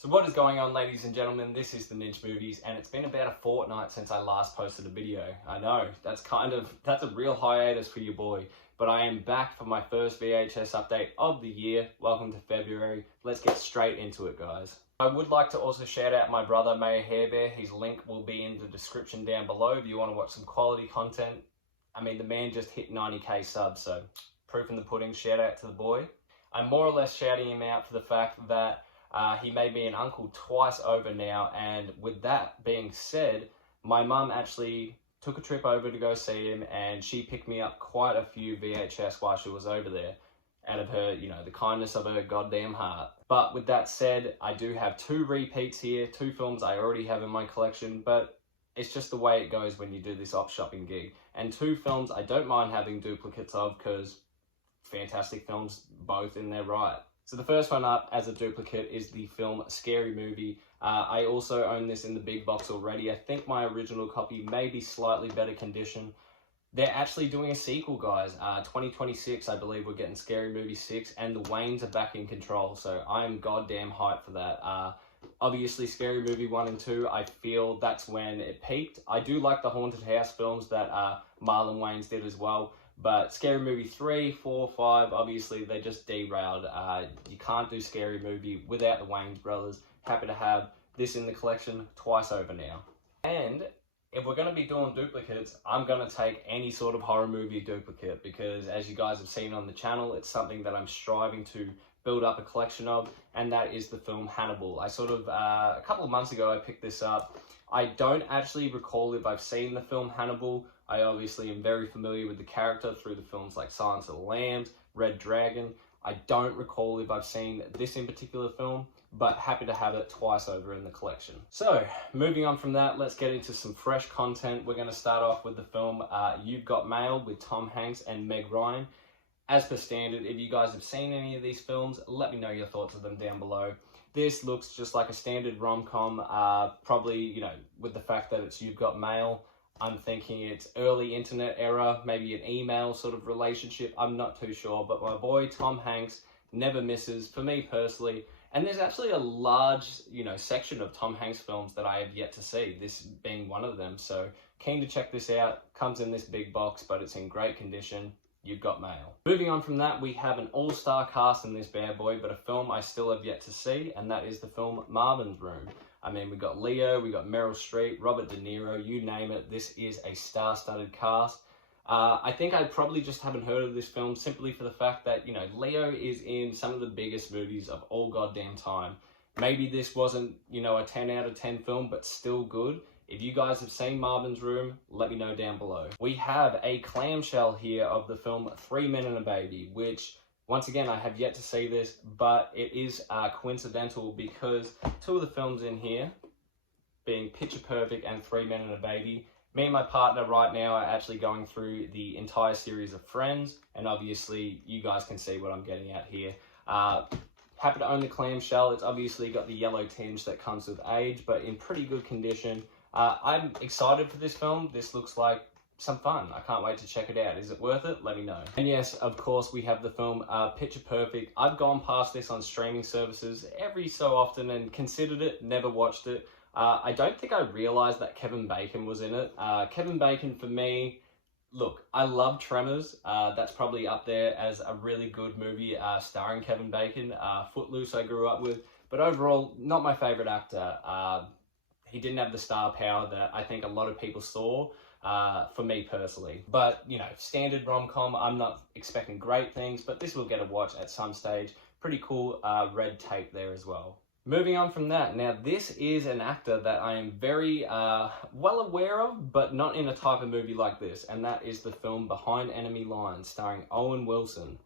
So what is going on, ladies and gentlemen? This is the Ninch Movies, and it's been about a fortnight since I last posted a video. I know, that's a real hiatus for your boy, but I am back for my first VHS update of the year. Welcome to February. Let's get straight into it, guys. I would like to also shout out my brother, Mayor Hairbear. His link will be in the description down below if you want to watch some quality content. I mean, the man just hit 90k subs, so proof in the pudding. Shout out to the boy. I'm more or less shouting him out for the fact that he made me an uncle twice over now, and with that being said, my mum actually took a trip over to go see him, and she picked me up quite a few VHS while she was over there, out of her, the kindness of her goddamn heart. But with that said, I do have 2 repeats here, 2 films I already have in my collection, but it's just the way it goes when you do this op shopping gig. And 2 films I don't mind having duplicates of, because fantastic films, both in their right. So the first one up as a duplicate is the film Scary Movie. I also own this in the big box already. I think my original copy may be slightly better condition. They're actually doing a sequel, guys. 2026, I believe we're getting Scary Movie 6, and the Waynes are back in control, so I am goddamn hyped for that. Obviously, Scary Movie 1 and 2, I feel that's when it peaked. I do like the Haunted House films that Marlon Wayans did as well. But Scary Movie 3, 4, 5, obviously they just derailed. You can't do Scary Movie without the Wayans brothers. Happy to have this in the collection twice over now. And if we're going to be doing duplicates, I'm going to take any sort of horror movie duplicate, because as you guys have seen on the channel, it's something that I'm striving to build up a collection of, and that is the film Hannibal. I a couple of months ago I picked this up. I don't actually recall if I've seen the film Hannibal. I obviously am very familiar with the character through the films like Silence of the Lambs, Red Dragon. I don't recall if I've seen this in particular film, but happy to have it twice over in the collection. So, moving on from that, let's get into some fresh content. We're going to start off with the film You've Got Mail with Tom Hanks and Meg Ryan. As per standard, if you guys have seen any of these films, let me know your thoughts of them down below. This looks just like a standard rom-com, probably, with the fact that it's You've Got Mail. I'm thinking it's early internet era, maybe an email sort of relationship. I'm not too sure, but my boy Tom Hanks never misses for me personally. And there's actually a large, section of Tom Hanks films that I have yet to see, this being one of them. So keen to check this out. Comes in this big box, but it's in great condition. You've Got Mail. Moving on from that, we have an all-star cast in this bad boy, but a film I still have yet to see, and that is the film Marvin's Room. I mean, we got Leo, we got Meryl Streep, Robert De Niro, you name it. This is a star-studded cast. I think I probably just haven't heard of this film simply for the fact that, Leo is in some of the biggest movies of all goddamn time. Maybe this wasn't, a 10 out of 10 film, but still good. If you guys have seen Marvin's Room, let me know down below. We have a clamshell here of the film 3 Men and a Baby, which, once again, I have yet to see this, but it is coincidental because 2 of the films in here, being Picture Perfect and 3 Men and a Baby, me and my partner right now are actually going through the entire series of Friends, and obviously you guys can see what I'm getting at here. Happy to own the clamshell. It's obviously got the yellow tinge that comes with age, but in pretty good condition. I'm excited for this film. This looks like some fun. I can't wait to check it out. Is it worth it? Let me know. And yes, of course, we have the film Picture Perfect. I've gone past this on streaming services every so often and considered it, never watched it. I don't think I realized that Kevin Bacon was in it. Kevin Bacon, for me, look, I love Tremors. That's probably up there as a really good movie starring Kevin Bacon. Footloose I grew up with. But overall, not my favorite actor. He didn't have the star power that I think a lot of people saw, for me personally. But, standard rom-com, I'm not expecting great things, but this will get a watch at some stage. Pretty cool red tape there as well. Moving on from that, now this is an actor that I am very well aware of, but not in a type of movie like this, and that is the film Behind Enemy Lines, starring Owen Wilson.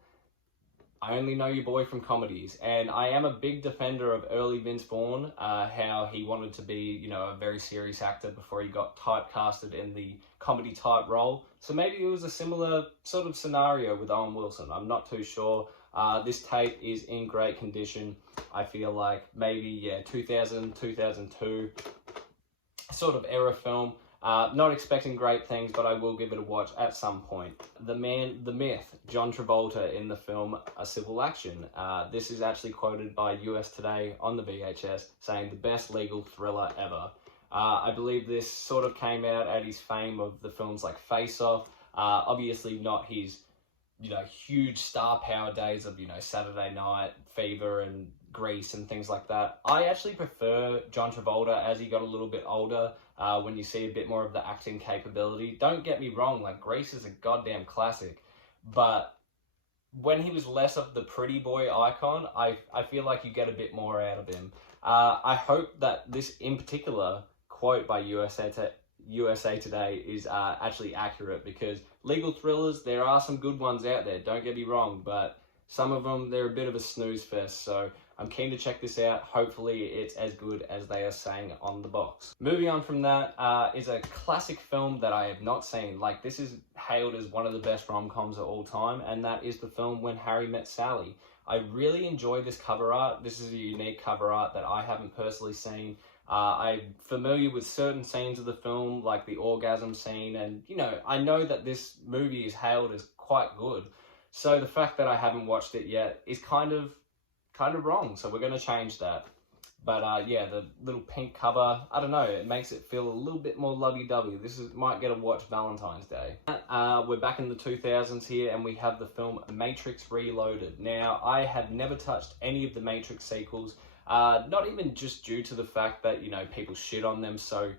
I only know your boy from comedies, and I am a big defender of early Vince Vaughn, how he wanted to be, a very serious actor before he got typecasted in the comedy type role. So maybe it was a similar sort of scenario with Owen Wilson. I'm not too sure. This tape is in great condition. I feel like maybe, 2000, 2002 sort of era film. Not expecting great things, but I will give it a watch at some point. The man, the myth, John Travolta in the film A Civil Action. This is actually quoted by US Today on the VHS, saying the best legal thriller ever. I believe this sort of came out at his fame of the films like Face Off. Obviously not his, huge star power days of, Saturday Night Fever and Grease and things like that. I actually prefer John Travolta as he got a little bit older, when you see a bit more of the acting capability. Don't get me wrong, like Grease is a goddamn classic, but when he was less of the pretty boy icon, I feel like you get a bit more out of him. I hope that this in particular quote by USA Today is actually accurate, because legal thrillers, there are some good ones out there, don't get me wrong, but some of them, they're a bit of a snooze fest, so I'm keen to check this out. Hopefully it's as good as they are saying on the box. Moving on from that is a classic film that I have not seen. Like, this is hailed as one of the best rom-coms of all time, and that is the film When Harry Met Sally. I really enjoy this cover art. This is a unique cover art that I haven't personally seen. I'm familiar with certain scenes of the film, like the orgasm scene, and I know that this movie is hailed as quite good. So the fact that I haven't watched it yet is kind of wrong, so we're going to change that. But yeah, the little pink cover, I don't know, it makes it feel a little bit more lovey-dovey. Might get a watch Valentine's Day. We're back in the 2000s here, and we have the film Matrix Reloaded. Now, I have never touched any of the Matrix sequels, not even just due to the fact that, people shit on them so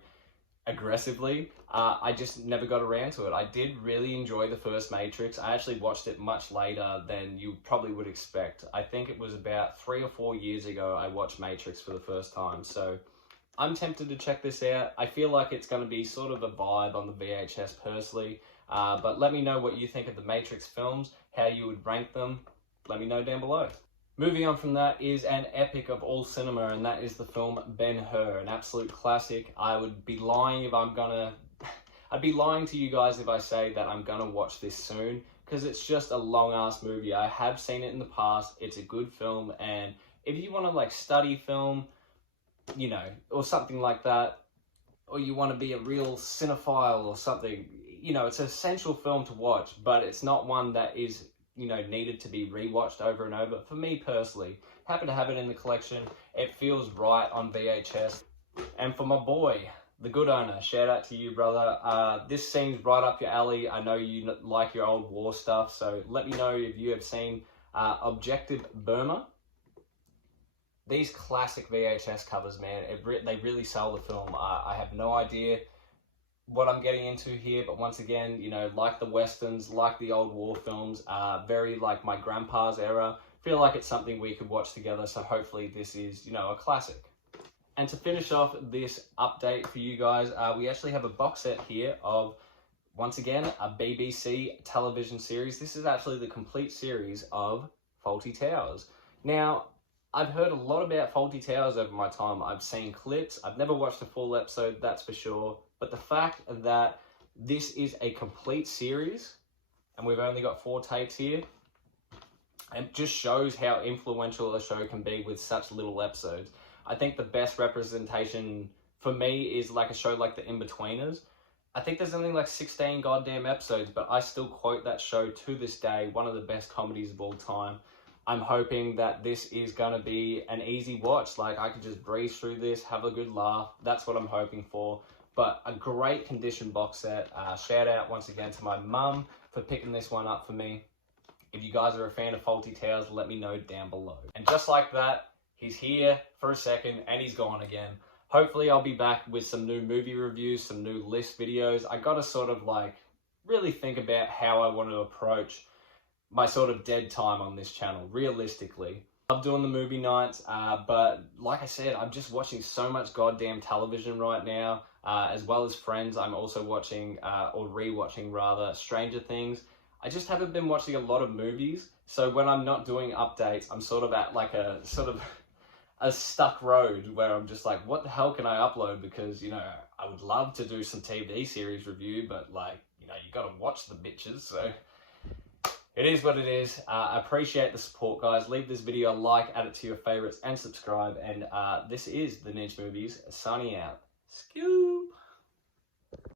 aggressively. I just never got around to it. I did really enjoy the first Matrix. I actually watched it much later than you probably would expect. I think it was about 3 or 4 years ago I watched Matrix for the first time, so I'm tempted to check this out. I feel like it's going to be sort of a vibe on the VHS personally, but let me know what you think of the Matrix films, how you would rank them. Let me know down below. Moving on from that is an epic of all cinema, and that is the film Ben-Hur, an absolute classic. I would be lying I'd be lying to you guys if I say that I'm gonna watch this soon, because it's just a long-ass movie. I have seen it in the past. It's a good film, and if you want to study film, or something like that, or you want to be a real cinephile or something, it's an essential film to watch, but it's not one that is needed to be rewatched over and over. For me personally, happy to have it in the collection. It feels right on VHS. And for my boy, the good owner, shout out to you, brother. This seems right up your alley. I know you like your old war stuff, so let me know if you have seen Objective Burma. These classic VHS covers, man, they really sell the film. I have no idea what I'm getting into here, but once again, like the westerns, like the old war films, very like my grandpa's era. Feel like it's something we could watch together, so hopefully this is, a classic. And to finish off this update for you guys, we actually have a box set here of, once again, a BBC television series. This is actually the complete series of Fawlty Towers. Now, I've heard a lot about Fawlty Towers over my time. I've seen clips. I've never watched a full episode, that's for sure. But the fact that this is a complete series, and we've only got 4 tapes here, it just shows how influential a show can be with such little episodes. I think the best representation for me is like a show like The Inbetweeners. I think there's only like 16 goddamn episodes, but I still quote that show to this day, one of the best comedies of all time. I'm hoping that this is going to be an easy watch. Like, I could just breeze through this, have a good laugh. That's what I'm hoping for. But a great condition box set. Shout out once again to my mum for picking this one up for me. If you guys are a fan of Fawlty Towers, let me know down below. And just like that, he's here for a second and he's gone again. Hopefully I'll be back with some new movie reviews, some new list videos. I got to sort of really think about how I want to approach my sort of dead time on this channel, realistically. I love doing the movie nights, but like I said, I'm just watching so much goddamn television right now, as well as Friends. I'm also watching, or rewatching rather, Stranger Things. I just haven't been watching a lot of movies, so when I'm not doing updates, I'm sort of at like a stuck road where I'm just like, what the hell can I upload? Because, I would love to do some TV series review, but you gotta watch the bitches, so it is what it is. I appreciate the support, guys. Leave this video a like, add it to your favorites, and subscribe. And this is The Ninja Movies, signing out. Skew!